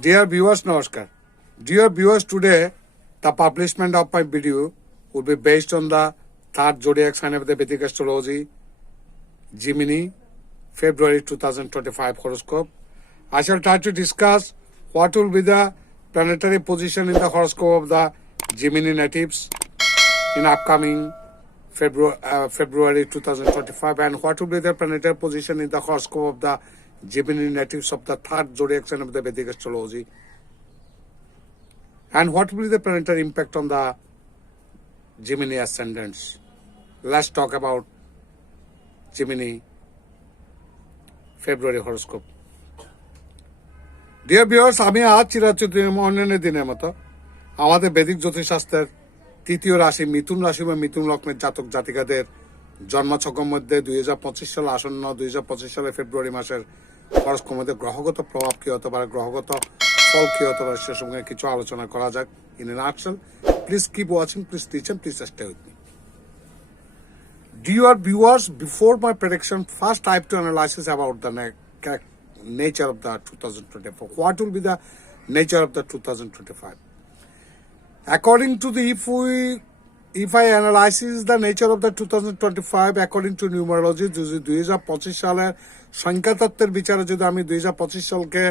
Dear viewers, Namaskar. Dear viewers, today the publishment of my video will be based on the third zodiac sign of the Vedic astrology, Gemini, February 2025 horoscope. I shall try to discuss what will be the planetary position in the horoscope of the Gemini natives in upcoming February 2025, and what will be the planetary position in the horoscope of the Gemini natives of the third zodiac sign of the Vedic astrology, and what will be the planetary impact on the Gemini ascendants. Let's talk about Gemini February horoscope. Dear viewers, আমি আজ চিরাচরিত অন্যান্য দিনের মতো আমাদের বৈদিক জ্যোতিষশাস্ত্রের তৃতীয় রাশি মিথুন রাশি বা মিথুন লগ্নের জাতক জাতিকাদের জন্মছকের মধ্যে 2025 সাল আসন্ন 2025 সালের ফেব্রুয়ারি মাসের হরস্কোপের মধ্যে গ্রহগত প্রভাব কি হতে পারে, গ্রহগত ফল কি হতে পারে, সে সঙ্গে কিছু আলোচনা করা যাক। In a nutshell, please keep watching, please listen, please stay with me. Dear viewers, before my prediction, first I have to analyze about the nature of the 2024. What will be the nature of the 2025? According to the, if I analyze the nature of the 2025 according to numerology, 2025 সালের সংখ্যাতত্ত্বের বিচারে যদি আমি 2025 সালকে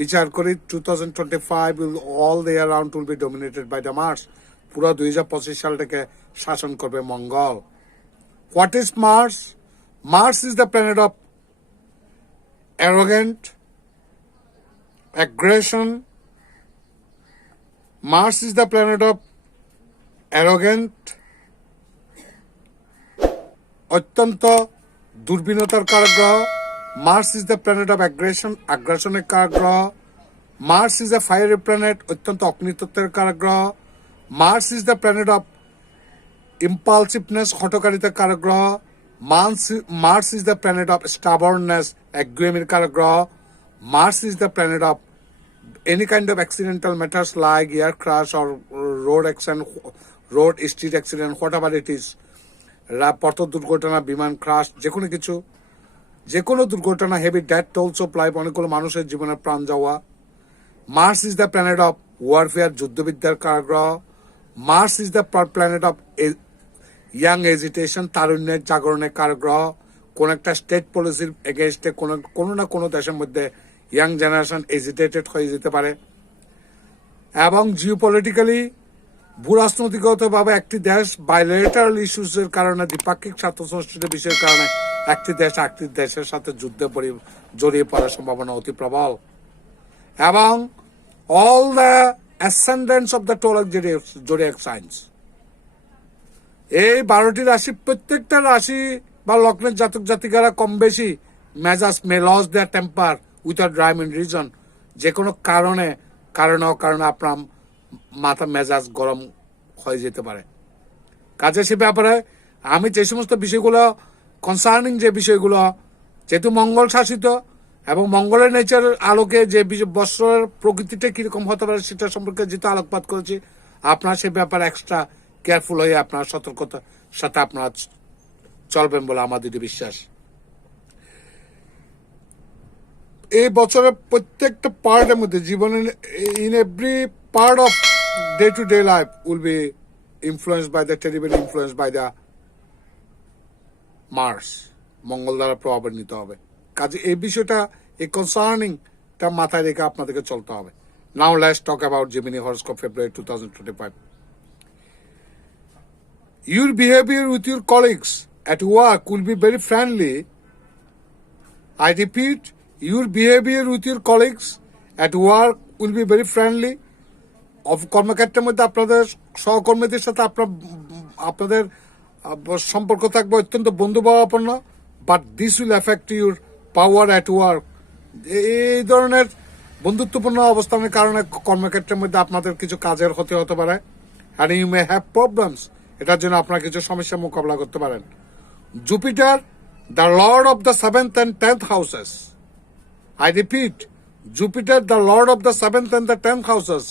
বিচার করি, 2025 will all the year round will be dominated by the Mars. পুরো 2025 সালটাকে শাসন করবে মঙ্গল। What is Mars? Mars is the planet of arrogant, aggression. Mars is the planet of arrogant, অত্যন্ত দুর্বিনতার কারক গ্রহ। Mars is the planet of aggression, আগ্রাসনের কারক গ্রহ। Mars is a fiery planet, অত্যন্ত অগ্নিতত্ত্বের কারক গ্রহ। Mars is the planet of impulsiveness, হঠকারিতার কারক গ্রহ। Mars is the planet of stubbornness, একগুয়েমির কারক গ্রহ। Mars is the planet of any kind of accidental matters like air crash or road accident, road street accident, whatever it is, পথ দুর্ঘটনা, বিমান crush, যে কোনো দুর্ঘটনা, heavy death tolls of life, অনেকগুলো মানুষের জীবনের প্রাণ যাওয়া। Mars is the planet of warfare, যুদ্ধবিদ্যার কারক গ্রহ। Mars is the planet of young agitation, তারুণ্যের জাগরণের কারক গ্রহ। কোন একটা স্টেট পলিসির এগেনস্টে কোনো না কোনো দেশের মধ্যে ইয়াং জেনারেশন এজিটেটেড হয়ে যেতে পারে। এবং জিওপলিটিক্যালি ভূরাজনৈতিকভাবে একটি দেশ বাইলেটারাল ইস্যুসের কারণে, দ্বিপাক্ষিক স্বার্থ সংশ্লিষ্ট বিষয়ের কারণে একটি দেশ আরেকটি দেশের সাথে যুদ্ধে জড়িয়ে পড়ার সম্ভাবনা অতি প্রবল। এবং all the ascendants of the zodiac signs, এই 12টি রাশি, প্রত্যেকটা রাশি বা লগ্নের জাতক জাতিকারা কম বেশি মেজাজ may lose their temper without rhyme and reason. যে কোনো কারণে আপনার মাথা মেজাজ গরম হয়ে যেতে পারে। কাজে সে ব্যাপারে আমি যে সমস্ত বিষয়গুলো কনসার্নিং, যে বিষয়গুলো যেহেতু মঙ্গল শাসিত এবং মঙ্গলের নেচারের আলোকে যে বৎসরের প্রকৃতিটা কিরকম হতে পারে সেটা সম্পর্কে যেহেতু আলোকপাত করেছি, আপনার সে ব্যাপারে এক্সট্রা কেয়ারফুল হয়ে আপনার সতর্কতার সাথে আপনারা চলবেন বলে আমাদের বিশ্বাস। এই বছরের প্রত্যেকটা পার্টের মধ্যে জীবনের in every part of day to day life will be influenced by the terrible influenced by the Mars, মঙ্গল দ্বারা প্রভাবান্বিত হবে। কাজে এই বিষয়টা, এই কনসার্নিংটা মাথায় রেখে আপনাদেরকে চলতে হবে। Now let's talk about Gemini horoscope February 2025. Your behavior with your colleagues at work will be very friendly. I repeat, your behavior with your colleagues at work will be very friendly. কর্মক্ষেত্রের মধ্যে আপনাদের সহকর্মীদের সাথে আপনাদের সম্পর্ক থাকবে অত্যন্ত বন্ধুভাবাপন্ন, but this will affect your power at work. এই ধরনের বন্ধুত্বপূর্ণ অবস্থানের কারণে কর্মক্ষেত্রের মধ্যে আপনাদের কিছু কাজের ক্ষতি হতে পারে, and you may have problems. এটার জন্য আপনারা কিছু সমস্যার মোকাবিলা করতে পারেন। Jupiter, the lord of the 7th and 10th houses, I repeat, Jupiter, the lord of the 7th and the 10th houses,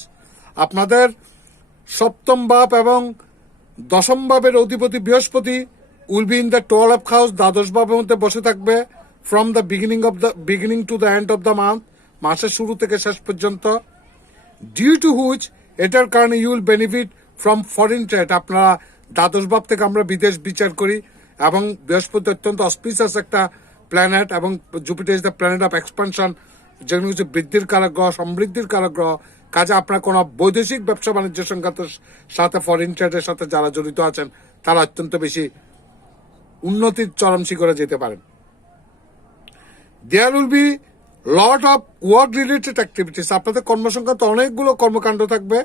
আপনাদের সপ্তম ভাব এবং দশম ভাবের অধিপতি বৃহস্পতি will be in the 12th house, দ্বাদশ ভাবের মধ্যে বসে থাকবে from the beginning to the end of the month, মাসের শুরু থেকে শেষ পর্যন্ত, ডিউ টু হুইচ এটার কারণে you will benefit from foreign trade. আপনারা দ্বাদশ ভাব থেকে আমরা বিদেশ বিচার করি, এবং বৃহস্পতি অত্যন্ত অসপিসিয়াস একটা প্ল্যানেট, এবং Jupiter is the planet of expansion, যেগুলো হচ্ছে বৃদ্ধির কারক গ্রহ, সমৃদ্ধির কারক গ্রহ। কাজে আপনার কোনো বৈদেশিক ব্যবসা বাণিজ্য সংক্রান্তের সাথে, ফরেন ট্রেডের সাথে যারা জড়িত আছেন, তারা অত্যন্ত বেশি উন্নতির চরম শিখরে যেতে পারেন। There will be lot of work related activities. আপনাদের কর্মসংক্রান্ত অনেকগুলো কর্মকাণ্ড থাকবে,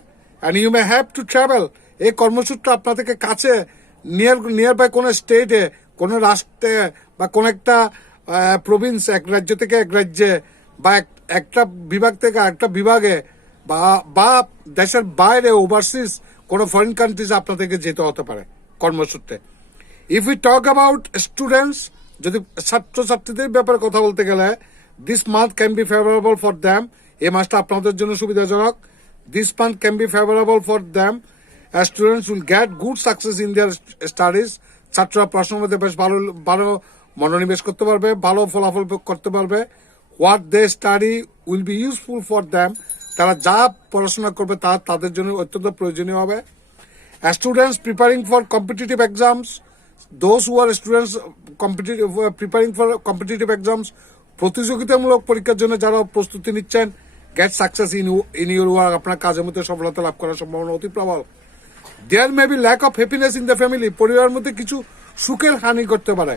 and you may have to travel. এই কর্মসূত্র আপনাদেরকে কাছে নিয়ার বাই কোনো স্টেটে, কোনো রাষ্ট্রে, বা কোন একটা প্রভিন্স, এক রাজ্য থেকে এক রাজ্যে, বা একটা বিভাগ থেকে আরেকটা বিভাগে, বা দেশের বাইরে ওভারসিজ কোনো ফরেন কান্ট্রিজ আপনাদেরকে যেতে হতে পারে কর্মসূত্রে। If you talk about students, যদি ছাত্রছাত্রীদের ব্যাপারে কথা বলতে গেলে, this month can be favourable for them. এই মাসটা আপনাদের জন্য সুবিধাজনক। This month can be favourable for them. Students will get good success in their studies. ছাত্ররা পড়াশোনার মধ্যে বেশ ভালো ভালো মনোনিবেশ করতে পারবে, ভালো ফলাফল করতে পারবে। What they study will be useful for them. তারা যা পড়াশোনা করবে তা তাদের জন্য অত্যন্ত প্রয়োজনীয় হবে। Students preparing for competitive exams, those who are students preparing for competitive exams, প্রতিযোগিতামূলক পরীক্ষার জন্য যারা প্রস্তুতি নিচ্ছেন, get success in your work. আপনার কাজের মধ্যে সফলতা লাভ করার সম্ভাবনা অতি প্রবল। There may be lack of happiness in the family. পরিবারের মধ্যে কিছু সুখের হানি করতে পারে।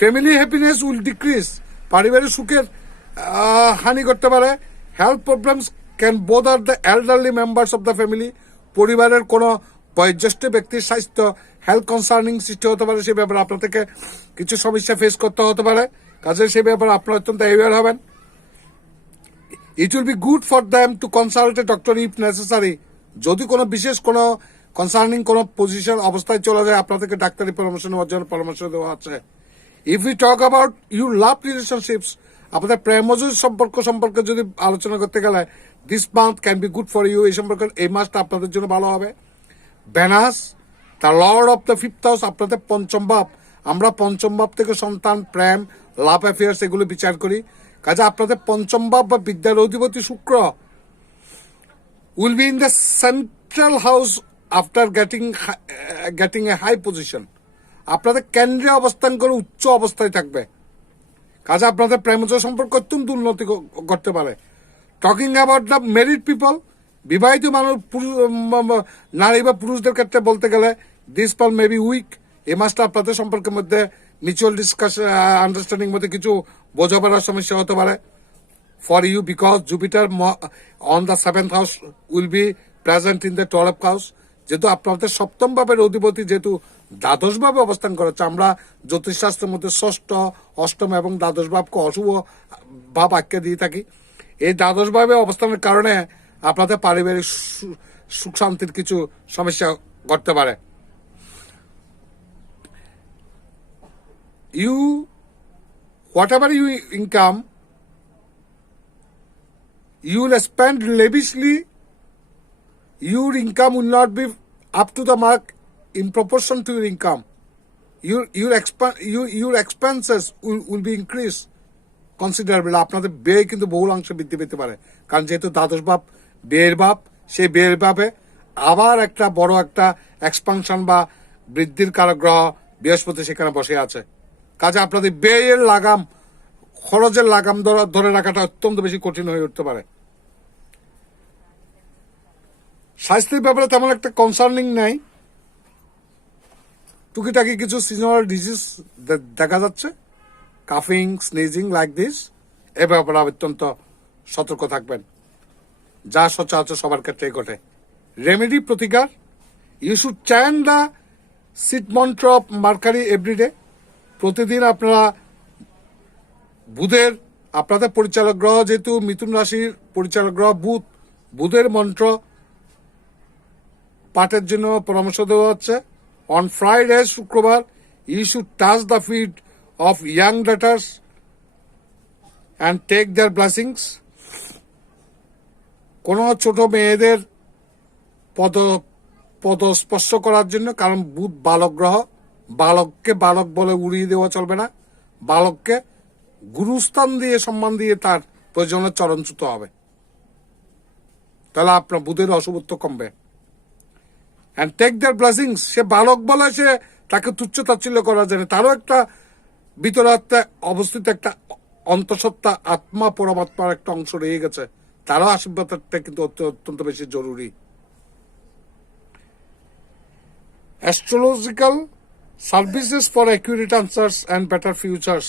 Family happiness will decrease. পারিবারিক সুখের হানি করতে পারে। Health problems can bother the elderly members of the family. পরিবারের কোনো বয়োজ্যেষ্ঠ ব্যক্তির স্বাস্থ্য হেলথ কনসার্নিং সৃষ্টি হতে পারে, সে ব্যাপারে আপনার থেকে কিছু সমস্যা ফেস করতে হতে পারে। কাজে সে ব্যাপারে আপনারা অত্যন্ত অ্যাওয়্যার হবেন। It will be good for them to consult a doctor if necessary. যদি কোনো বিশেষ কোনো কনসার্নিং কোনো পজিশন অবস্থায় চলে যায়, আপনাদেরকে ডাক্তারি পরামর্শ নেওয়ার জন্য পরামর্শ দেওয়া আছে। If you talk about you love relationships, আপনাদের প্রেমজ সম্পর্কে যদি আলোচনা করতে গেলে, this month can be good for you. এই সম্পর্কে এই মাসটা আপনাদের জন্য ভালো হবে। Venus, the lord of the fifth house, আপনাদের পঞ্চম ভাব। আমরা পঞ্চম ভাব থেকে সন্তান, প্রেম, লাভ অ্যাফেয়ার্স এগুলো বিচার করি। কাজে আপনাদের পঞ্চম ভাব বা বিদ্যার অধিপতি শুক্র will be in the central house after getting a high position. আপনাদের কেন্দ্রে অবস্থান করে উচ্চ অবস্থায় থাকবে। কাজে আপনাদের প্রেমজ সম্পর্ক অত্যন্ত উন্নতি করতে পারে। Talking about the married people, বিবাহিত মানুষ, নারী বা পুরুষদের ক্ষেত্রে বলতে গেলে, this pal may be weak. এই মাসটা আপনাদের সম্পর্কের মধ্যে মিউচুয়াল ডিসকাশন, আন্ডারস্ট্যান্ডিং মধ্যে কিছু বোঝাপড়ার সমস্যা হতে পারে for you, because Jupiter on the seventh house will be present in the 12th house. যেহেতু আপনাদের সপ্তম ভাবের অধিপতি যেহেতু দ্বাদশ ভাবে অবস্থান করেছে, আমরা জ্যোতিষশাস্ত্রের মধ্যে ষষ্ঠ, অষ্টম এবং দ্বাদশ ভাবকে অশুভ ভাব আখ্যা দিয়ে থাকি। এই দ্বাদশ ভাবে অবস্থানের কারণে আপনাদের পারিবারিক সুখ শান্তির কিছু সমস্যা ঘটতে পারে। You whatever you income, you will spend lavishly. Your income will not be up to the mark in proportion to your income. Your expenses will be increased considerably. আপনাদের ব্যয় কিন্তু বহুল অংশে বৃদ্ধি পেতে পারে, কারণ যেহেতু দ্বাদশ ভাব ব্যয়ের ভাব, সেই ব্যয়ের ভাবে আবার একটা বড় একটা এক্সপানশন বা বৃদ্ধির কারক গ্রহ বৃহস্পতি সেখানে বসে আছে। কাজে আপনাদের ব্যয়ের লাগাম, খরচের লাগাম ধরে রাখাটা অত্যন্ত বেশি কঠিন হয়ে উঠতে পারে। স্বাস্থ্যের ব্যাপারে তেমন একটা কনসার্নিং নাই। টুকিটাকি কিছু সিজনাল ডিজিজ দেখা যাচ্ছে, কাফিং, স্নিজিং লাইক দিস। এ ব্যাপারে অত্যন্ত সতর্ক থাকবেন, যা সচরাচর সবার ক্ষেত্রেই ঘটে। রেমেডি, প্রতিকার, you should chant the seed mantra of Mercury everyday. প্রতিদিন আপনারা বুধের, আপনাদের পরিচালক গ্রহ যেহেতু মিথুন রাশির পরিচালক গ্রহ বুধের মন্ত্র পাঠের জন্য পরামর্শ দেওয়া হচ্ছে। অন ফ্রাইডে, শুক্রবার, you should touch the feet of young daughters and take their blessings. কোনো ছোট মেয়েদের পদ স্পর্শ করার জন্য, কারণ বুধ বালক গ্রহ, বালককে বালক বলে উড়িয়ে দেওয়া চলবে না। বালককে গুরুস্থান দিয়ে, সম্মান দিয়ে তার প্রয়োজনে চরণচ্যুত হবে। তাহলে আপনার বুধের অশুভত্ব কমবে। And take their blessings. সে বালক বলে সে তাকে তুচ্ছ তাচ্ছিল্য করা যায় না, তারও একটা ভিতরাত্মা অবস্থিত একটা অন্তঃসত্ত্বা, আত্মা, পরমাত্মার একটা অংশ রয়ে গেছে, তারও আশীর্বাদটা কিন্তু অত্যন্ত বেশি জরুরি। Astrological services for accurate answers and better futures,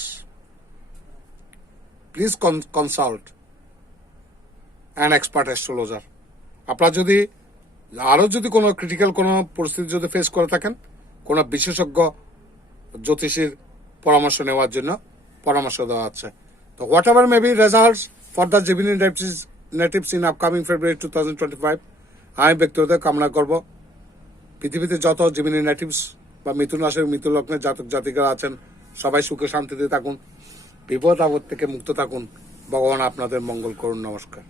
please consult an expert astrologer. আপনারা যদি আরও যদি কোনো ক্রিটিক্যাল কোনো পরিস্থিতি যদি ফেস করে থাকেন, কোনো বিশেষজ্ঞ জ্যোতিষীর পরামর্শ নেওয়ার জন্য পরামর্শ দেওয়া আছে। তো whatever may be results for the Gemini natives in upcoming February 2025, আমি ব্যক্তিগত কামনা করব পৃথিবীতে যত জেমিনি নেটিভস বা মিথুন রাশির মিথুন লগ্নের জাতক জাতিকারা আছেন, সবাই সুখে শান্তিতে থাকুন, বিপদ আপদ থেকে মুক্ত থাকুন। ভগবান আপনাদের মঙ্গল করুন। নমস্কার।